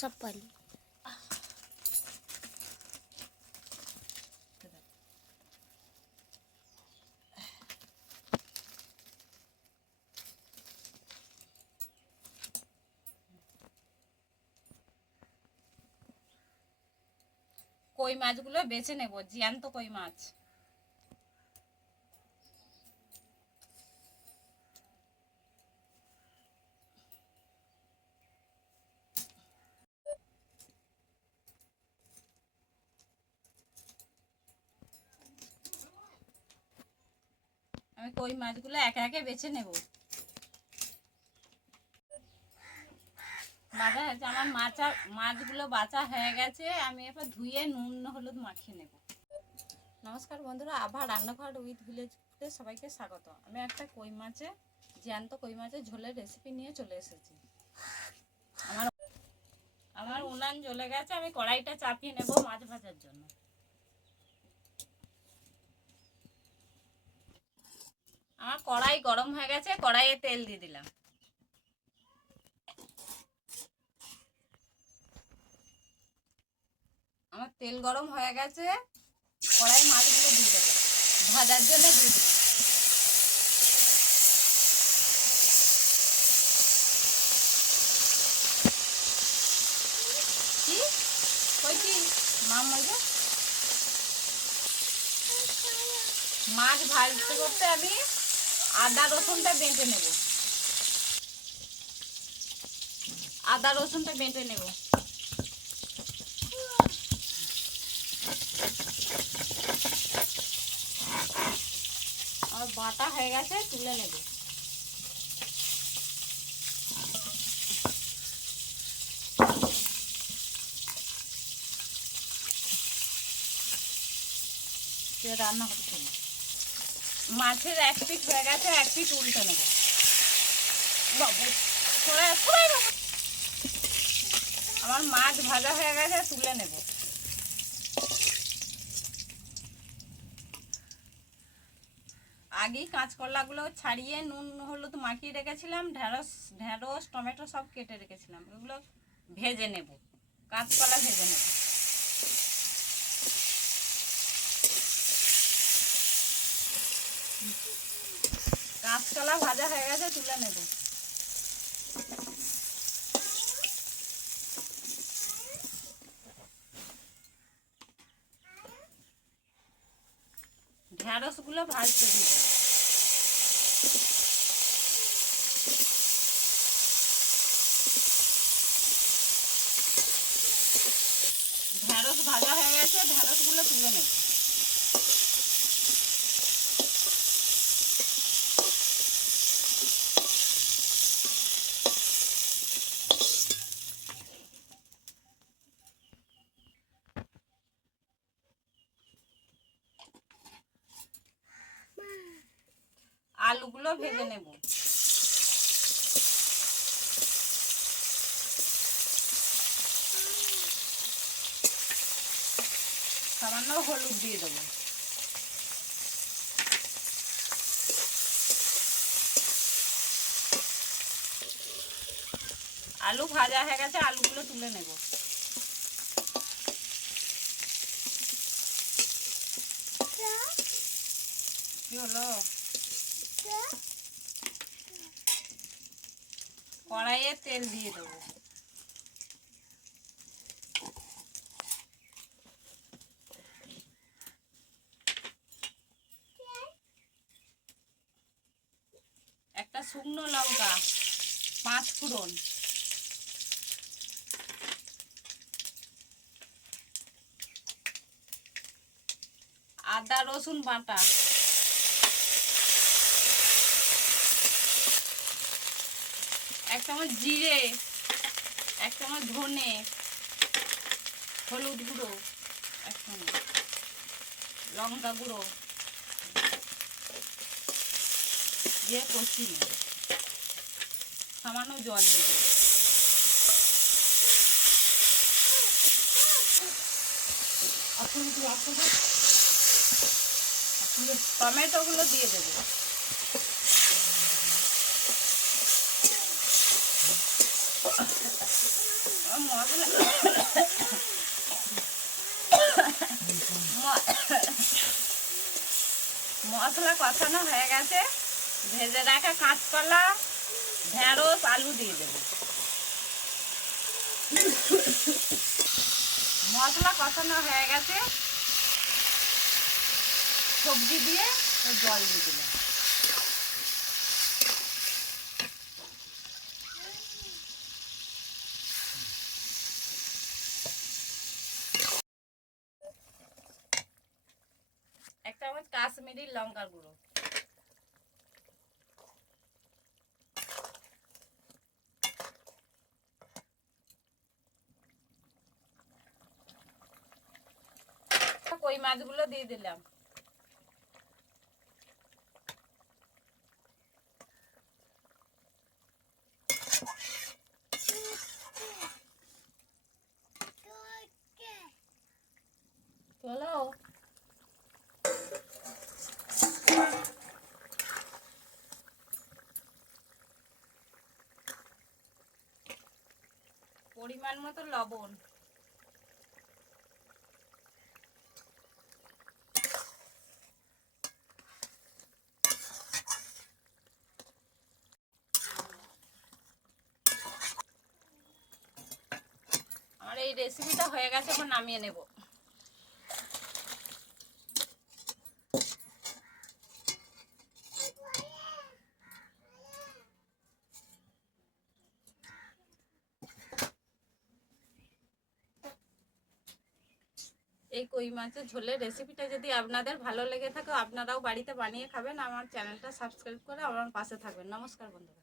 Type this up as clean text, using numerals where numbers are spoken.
सब पाली কই মাছগুলো বেছে নেব, জ্যান্ত কই মাছ। আমি কই মাছগুলো একে একে বেছে নেব। বাছা হয়েছে আমার মাছগুলো বাছা হয়ে গেছে। আমি এবার ধুয়ে নুন হলুদ মাখিয়ে নেব। নমস্কার বন্ধুরা, আবার রান্নাঘর উইথ ভিলেজে সবাইকে স্বাগত। আমি একটা জ্যান্ত কই মাছের ঝোলের রেসিপি নিয়ে চলে এসেছি। আমার উনান জ্বলে গেছে, আমি কড়াইটা চাপিয়ে নেব মাছ ভাজার জন্য। আমার কড়াই গরম হয়ে গেছে, কড়াইয়ে তেল দিয়ে দিলাম। আমার তেল গরম হয়ে গেছে, কড়াই মাছগুলো দিয়ে দেবো, ভাজার জন্য দিয়ে দিলাম। কি কই কি মাছ ভাজতে করতে আমি আদা রসুনটা বেটে নেব। আমার বাটা হয়ে গেছে, তুলে নেব। রান্না হচ্ছে না, মাছের এক পিঠ হয়ে গেছে, এক পিঠ উল্টে নেব। আমার মাছ ভাজা হয়ে গেছে, তুলে নেব। আগেই কাঁচকলাগুলো ছাড়িয়ে নুন হলুদ মাখিয়ে রেখেছিলাম, ঢেঁড়স টমেটো সব কেটে রেখেছিলাম। এগুলো ভেজে নেব, কাঁচকলা ভেজে নেব। কাঁচকলা ভাজা হয়ে গেছে, তুলে নেব। ঢেঁড়সগুলো ভাজতে দিয়ে দেবো। ঢেঁড়স ভাজা হয়ে গেছে, ঢেঁড়সগুলো তুলে নেব। আলুগুলো ভেজে নেব। সামান্য হলুদ দিয়ে দেবো। আলু ভাজা হয়ে গেছে, আলুগুলো তুলে নেব। কি হলো? কড়াইয়ে তেল দিয়ে দেবো। একটা শুকনো লঙ্কা, 5 ফোড়ন, আদা রসুন বাটা, এক চামচ জিরে, এক চামচ ধনে, হলুদ গুঁড়ো, এক চামচ লঙ্কা গুঁড়ো দিয়ে কষিয়ে নেব। সামান্য জল দেব। টমেটোগুলো দিয়ে দেবো। মশলা মশলা কষানো হয়ে গেছে। ভেজে রাখা কাঁচকলা, ঢেঁড়স, আলু দিয়ে দেব। মশলা কষানো হয়ে গেছে, সবজি দিয়ে জল দিয়ে দিলাম। এক চামচ কাশ্মীরি লঙ্কার গুঁড়ো, কই মাছগুলো দিয়ে দিলাম। চলো পরিমাণ মতো লবণ, আমার এই রেসিপিটা হয়ে গেছে, এখন নামিয়ে নেব। এই কই মাছের ঝোলের রেসিপিটা যদি আপনাদের ভালো লেগে থাকে, আপনারাও বাড়িতে বানিয়ে খাবেন। আমার চ্যানেলটা সাবস্ক্রাইব করে আমার পাশে থাকবেন। নমস্কার বন্ধুরা।